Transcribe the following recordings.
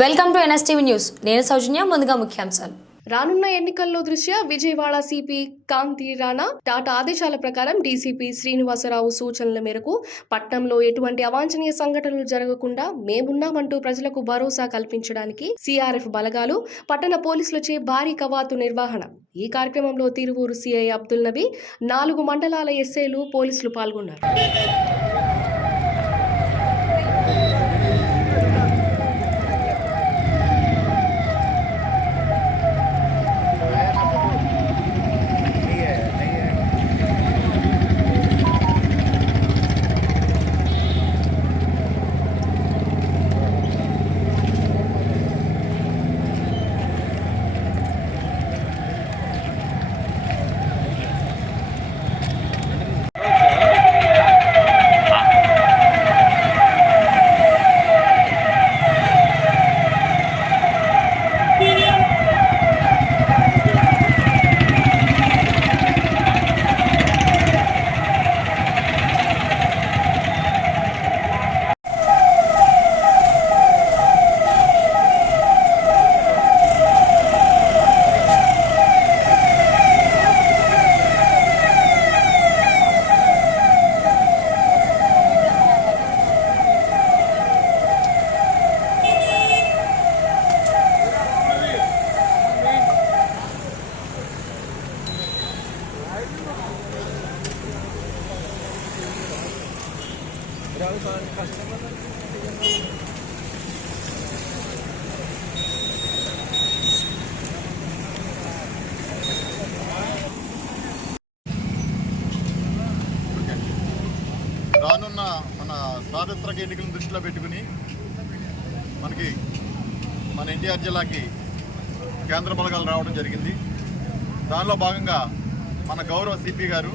Welcome to NSTV news. నేను సౌజన్య ముందుగా ముఖ్యాంశాలు. రానున్న ఎన్నికల్లో దృష్ట్యా విజయవాడ సిపి కాంతి రాణా టాటా ఆదేశాల ప్రకారం డీసీపీ శ్రీనివాసరావు సూచనల మేరకు పట్నంలో ఎటువంటి అవాంఛనీయ సంఘటనలు జరగకుండా మేమున్నామంటూ ప్రజలకు భరోసా కల్పించడానికి సిఆర్ఎఫ్ బలగాలు పట్టణ పోలీసులచే భారీ కవాతు నిర్వహణ. ఈ కార్యక్రమంలో తిరువూరు సిఐ అబ్దుల్ నబీ నాలుగు మండలాల ఎస్ఐలు పోలీసులు పాల్గొన్నారు. రానున్న మన సార్వత్రిక ఎన్నికలను దృష్టిలో పెట్టుకుని మనకి మన ఎన్టీఆర్ జిల్లాకి కేంద్ర బలగాలు రావడం జరిగింది. దానిలో భాగంగా మన గౌరవ సిపి గారు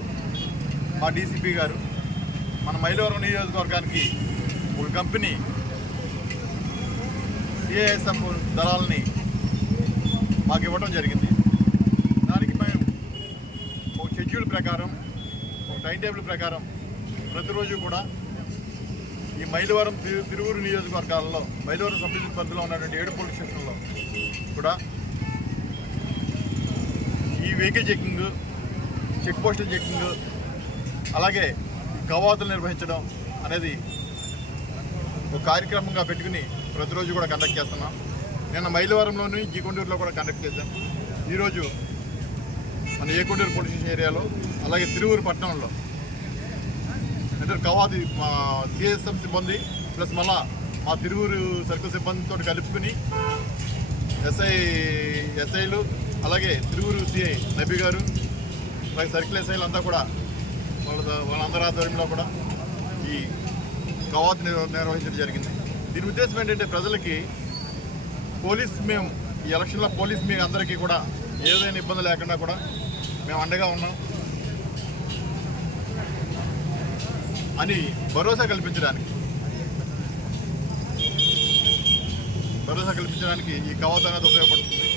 మా డీసీపీ గారు మన మైలవరం నియోజకవర్గానికి ఒక కంపెనీ సిఐఎస్ఎఫ్ దళాలని మాకు ఇవ్వడం జరిగింది. దానికి మేము ఒక షెడ్యూల్ ప్రకారం ఒక టైం టేబుల్ ప్రకారం ప్రతిరోజు కూడా ఈ మైలవరం తిరువురు నియోజకవర్గాల్లో మైలవరం సబ్ పరిధిలో ఉన్నటువంటి ఏడు పోలీస్ స్టేషన్లో కూడా ఈ వెహికల్ చెక్కింగ్ చెక్ పోస్టుల చెక్కింగ్ అలాగే కవాతులు నిర్వహించడం అనేది ఒక కార్యక్రమంగా పెట్టుకుని ప్రతిరోజు కూడా కండక్ట్ చేస్తున్నాం. నిన్న మైలవరంలోని జీకొండూరులో కూడా కండక్ట్ చేశాం. ఈరోజు మన ఏకొండూరు పోలీస్ స్టేషన్ ఏరియాలో అలాగే తిరువురు పట్టణంలో. అంటే కవాది మా సిఎస్ఎం సిబ్బంది ప్లస్ మళ్ళా మా తిరువురు సర్కిల్ సిబ్బందితో కలుపుకుని ఎస్ఐ ఎస్ఐలు అలాగే తిరువురు సిఐ నబీ గారు అలాగే సర్కిల్ ఎస్ఐలు అంతా కూడా వాళ్ళ వాళ్ళందరి ఆధ్వర్యంలో కూడా ఈ కవాత్ నిర్వహించడం జరిగింది. దీని ఉద్దేశం ఏంటంటే ప్రజలకి పోలీస్ మేము ఈ ఎలక్షన్లో పోలీస్ మీ అందరికీ కూడా ఏదైనా ఇబ్బంది లేకుండా కూడా మేము అండగా ఉన్నాం. అని భరోసా కల్పించడానికి. భరోసా కల్పించడానికి ఈ కవాత్ అనేది ఉపయోగపడుతుంది.